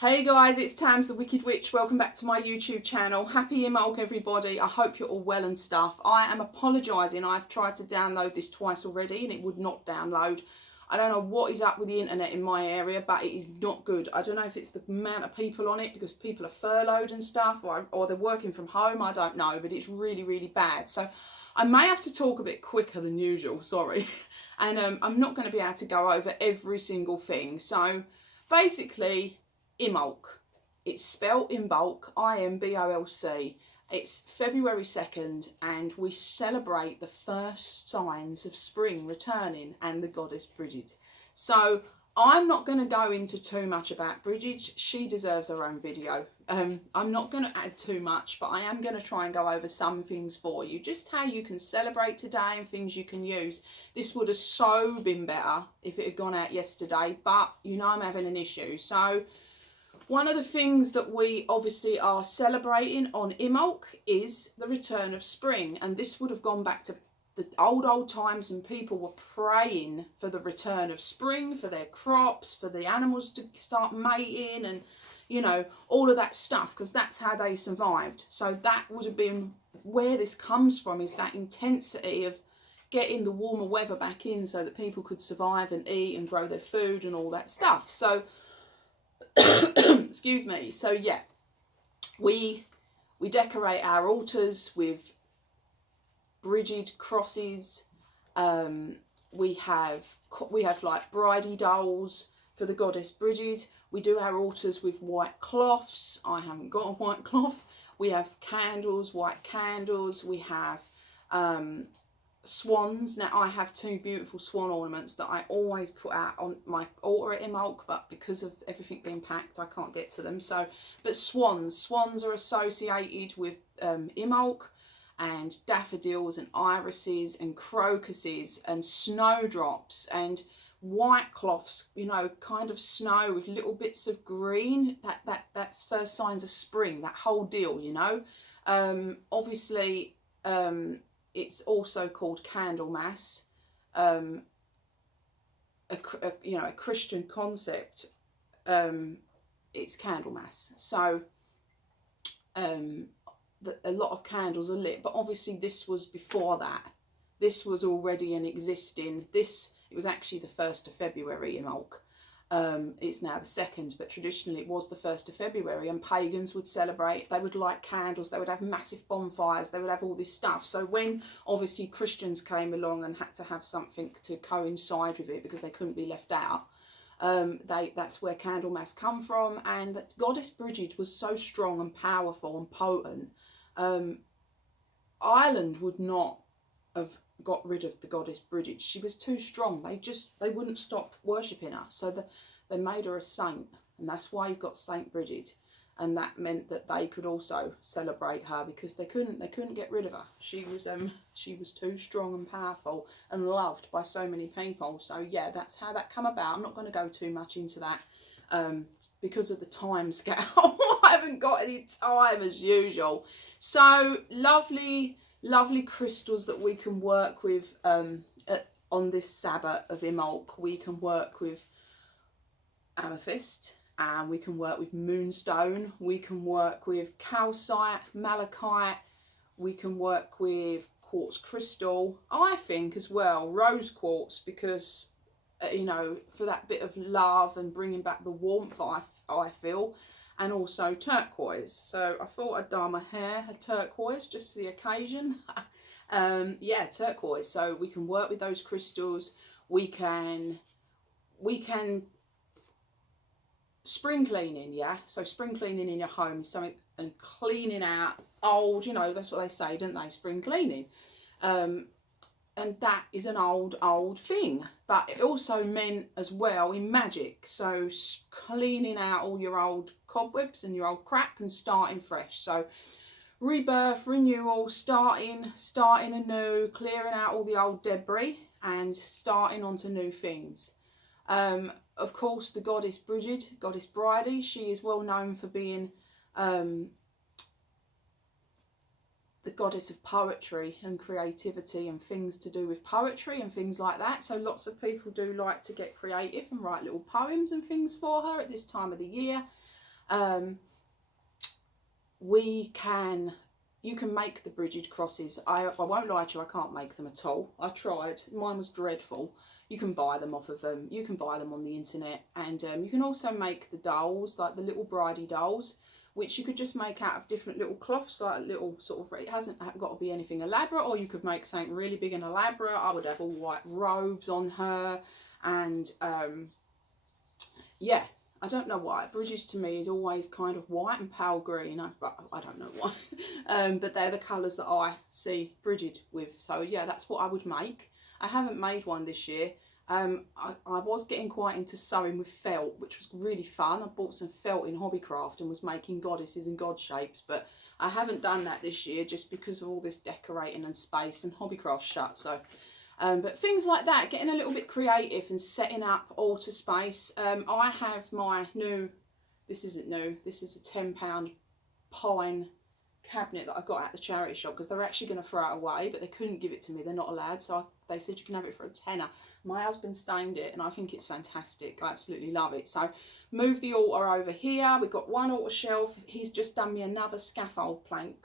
Hey guys, it's Tams the Wicked Witch. Welcome back to my YouTube channel. Happy Imbolc everybody. I hope you're all well and stuff. I am apologising. I've tried to download this twice already and it would not download. I don't know what is up with the internet in my area, but it is not good. I don't know if it's the amount of people on it because people are furloughed and stuff, or they're working from home. I don't know, but it's really, really bad. So I may have to talk a bit quicker than usual, sorry. And I'm not going to be able to go over every single thing. So basically, Imbolc. It's spelled Imbolc, I-M-B-O-L-C. It's February 2nd and we celebrate the first signs of spring returning and the goddess Bridget. So I'm not going to go into too much about Bridget. She deserves her own video. I'm not going to add too much, but I am going to try and go over some things for you. Just how you can celebrate today and things you can use. This would have so been better if it had gone out yesterday, but you know I'm having an issue. So one of the things that we obviously are celebrating on Imbolc is the return of spring. And this would have gone back to the old times when people were praying for the return of spring, for their crops, for the animals to start mating and, you know, all of that stuff, because that's how they survived. So that would have been where this comes from, is that intensity of getting the warmer weather back in so that people could survive and eat and grow their food and all that stuff. So excuse me. So yeah, we decorate our altars with Bridget crosses. We have like bridey dolls for the goddess Bridget. We do our altars with white cloths. I haven't got a white cloth. We have candles, white candles. We have swans. Now I have two beautiful swan ornaments that I always put out on my altar at Imbolc, but because of everything being packed I can't get to them. So but swans are associated with Imbolc, and daffodils and irises and crocuses and snowdrops and white cloths, you know, kind of snow with little bits of green. That's first signs of spring, that whole deal, you know. Obviously it's also called Candlemas, you know, a Christian concept. It's Candlemas. So a lot of candles are lit, but obviously this was before that. This was already an existing. It was actually the 1st of February Imbolc. It's now the 2nd, but traditionally it was the 1st of February, and pagans would celebrate. They would light candles, they would have massive bonfires, they would have all this stuff. So when obviously Christians came along and had to have something to coincide with it because they couldn't be left out, that's where Candlemas come from. And that goddess Bridget was so strong and powerful and potent. Ireland would not have got rid of the goddess Bridget. She was too strong. They wouldn't stop worshipping her. So they made her a saint, and that's why you've got Saint Bridget. And that meant that they could also celebrate her because they couldn't get rid of her. She was too strong and powerful and loved by so many people. So yeah, that's how that come about. I'm not going to go too much into that because of the time scale. I haven't got any time as usual. So lovely crystals that we can work with on this Sabbath of Imbolc. We can work with amethyst, and we can work with moonstone. We can work with calcite, malachite. We can work with quartz crystal. I think as well rose quartz, because you know, for that bit of love and bringing back the warmth I feel. And also turquoise. So I thought I'd dye my hair a turquoise just for the occasion. Yeah, turquoise. So we can work with those crystals. We can spring cleaning, yeah. So spring cleaning in your home is something, and cleaning out old, you know, that's what they say, don't they? Spring cleaning. And that is an old thing, but it also meant as well in magic. So cleaning out all your old cobwebs and your old crap and starting fresh. So rebirth, renewal, starting anew, clearing out all the old debris and starting onto new things. Of course, the goddess Bridget, goddess Bridie, she is well known for being the goddess of poetry and creativity and things to do with poetry and things like that. So lots of people do like to get creative and write little poems and things for her at this time of the year. You can make the bridged crosses. I won't lie to you, I can't make them at all. I tried, mine was dreadful. You can buy them off of you can buy them on the internet, and you can also make the dolls, like the little bridey dolls, which you could just make out of different little cloths, like a little sort of, it hasn't got to be anything elaborate, or you could make something really big and elaborate. I would have all white robes on her, and yeah, I don't know why. Bridges to me is always kind of white and pale green, but I don't know why. But they're the colours that I see Bridget with. So yeah, that's what I would make. I haven't made one this year. I was getting quite into sewing with felt, which was really fun. I bought some felt in Hobbycraft and was making goddesses and god shapes, but I haven't done that this year just because of all this decorating and space, and Hobbycraft shut. So but things like that, getting a little bit creative and setting up altar space. I have my new, this isn't new, this is a £10 pine cabinet that I got at the charity shop, because they were actually going to throw it away, but they couldn't give it to me, they're not allowed, so they said you can have it for a tenner. My husband stained it and I think it's fantastic. I absolutely love it. So move the altar over here. We've got one altar shelf. He's just done me another scaffold plank,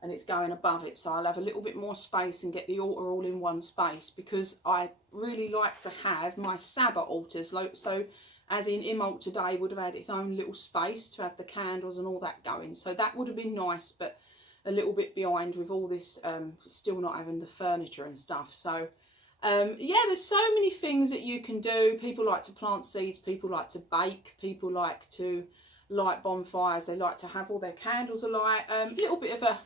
and it's going above it, so I'll have a little bit more space and get the altar all in one space, because I really like to have my Sabbath altars, so as in Imbolc today would have had its own little space to have the candles and all that going, so that would have been nice, but a little bit behind with all this still not having the furniture and stuff. So yeah, there's so many things that you can do. People like to plant seeds, people like to bake, people like to light bonfires, they like to have all their candles alight. Little bit of a,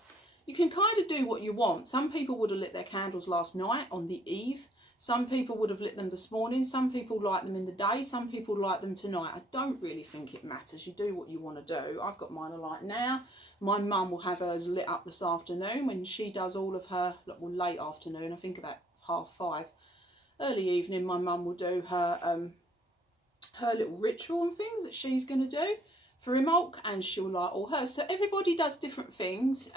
you can kind of do what you want. Some people would have lit their candles last night on the eve. Some people would have lit them this morning. Some people light them in the day. Some people light them tonight. I don't really think it matters. You do what you want to do. I've got mine alight now. My mum will have hers lit up this afternoon when she does all of her, well, late afternoon, I think about 5:30. Early evening, my mum will do her her little ritual and things that she's going to do for Imbolc, and she'll light all hers. So everybody does different things.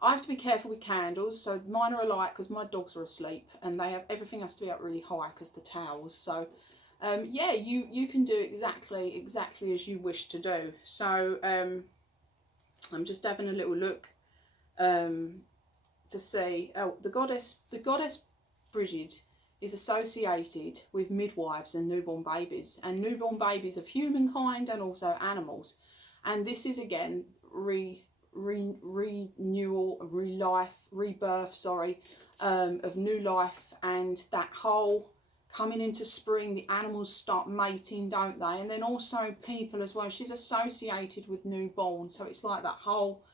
I have to be careful with candles, so mine are alight because my dogs are asleep, and they have, everything has to be up really high because the towels. So yeah, you can do exactly as you wish to do. So I'm just having a little look to see. Oh, the goddess Bridget is associated with midwives and newborn babies of humankind and also animals, and this is again rebirth, sorry, of new life, and that whole coming into spring, the animals start mating, don't they? And then also people as well. She's associated with newborn, so it's like that whole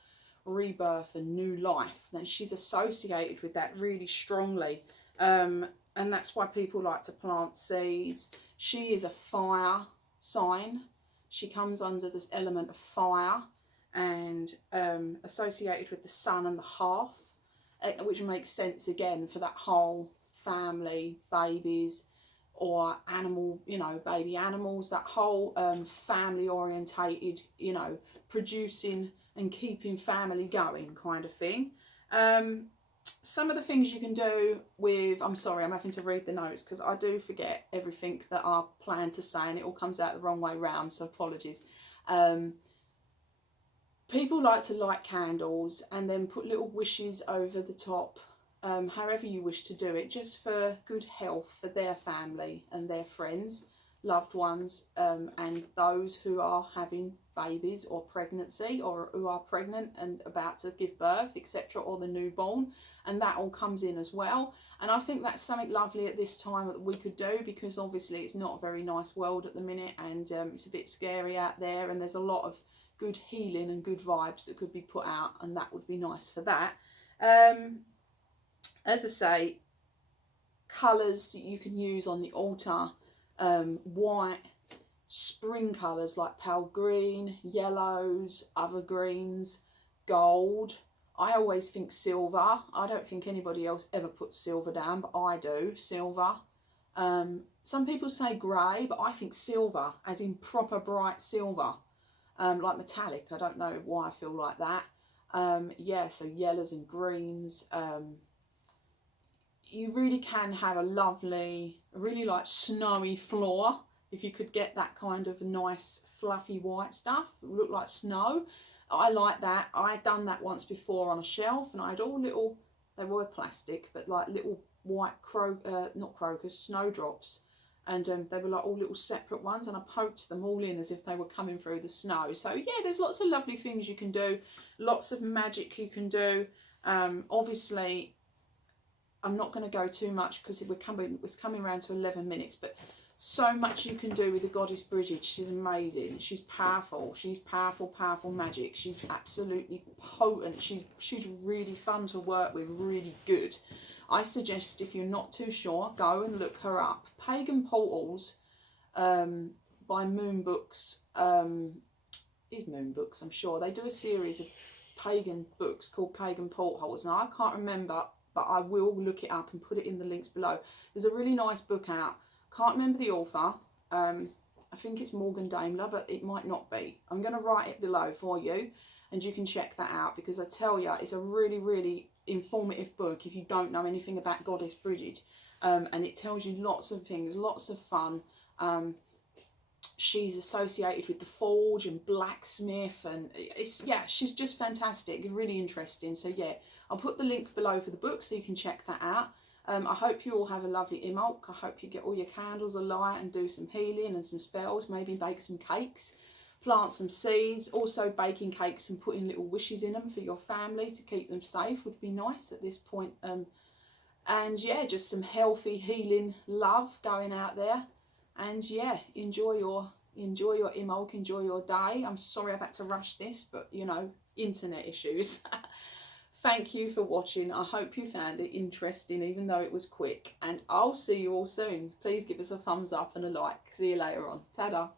rebirth and new life. Then she's associated with that really strongly, and that's why people like to plant seeds. She is a fire sign. She comes under this element of fire, and associated with the sun and the hearth, which makes sense again for that whole family, babies, or animal, you know, baby animals, that whole family orientated, you know, producing and keeping family going kind of thing. Some of the things you can do with, I'm sorry, I'm having to read the notes because I do forget everything that I plan to say and it all comes out the wrong way round, so apologies. People like to light candles and then put little wishes over the top, however you wish to do it, just for good health for their family and their friends, loved ones, and those who are having babies or pregnancy, or who are pregnant and about to give birth, etc., or the newborn, and that all comes in as well. And I think that's something lovely at this time that we could do, because obviously it's not a very nice world at the minute, and it's a bit scary out there, and there's a lot of good healing and good vibes that could be put out, and that would be nice for that. As I say, colours that you can use on the altar, white, spring colours like pale green, yellows, other greens, gold. I always think silver. I don't think anybody else ever puts silver down, but I do, silver. Some people say grey, but I think silver, as in proper bright silver, like metallic. I don't know why I feel like that. Yeah, so yellows and greens. You really can have a lovely, really like snowy floor if you could get that kind of nice fluffy white stuff, look like snow. I like that. I had done that once before on a shelf, and I had all little, they were plastic, but like little white not crocus, snowdrops, and they were like all little separate ones, and I poked them all in as if they were coming through the snow. So yeah, there's lots of lovely things you can do, lots of magic you can do. Obviously, I'm not going to go too much because it's coming around to 11 minutes, but so much you can do with the goddess Bridget. She's amazing. She's powerful. She's powerful magic. She's absolutely potent. She's really fun to work with, really good. I suggest, if you're not too sure, go and look her up. Pagan Portals by Moon Books. Is Moon Books, I'm sure. They do a series of pagan books called Pagan Portals. Now, I can't remember, but I will look it up and put it in the links below. There's a really nice book out. Can't remember the author. I think it's Morgan Daimler, but it might not be. I'm going to write it below for you, and you can check that out, because I tell you, it's a really, really informative book if you don't know anything about Goddess Bridget. And it tells you lots of things, lots of fun. She's associated with the forge and blacksmith, and she's just fantastic, really interesting. So yeah, I'll put the link below for the book so you can check that out. I hope you all have a lovely Imbolc. I hope you get all your candles alight and do some healing and some spells, maybe bake some cakes, plant some seeds. Also, baking cakes and putting little wishes in them for your family to keep them safe would be nice at this point. And yeah, just some healthy healing love going out there. And yeah, enjoy your Imbolc, enjoy your day. I'm sorry I've had to rush this, but you know, internet issues. Thank you for watching. I hope you found it interesting, even though it was quick. And I'll see you all soon. Please give us a thumbs up and a like. See you later on. Ta-da.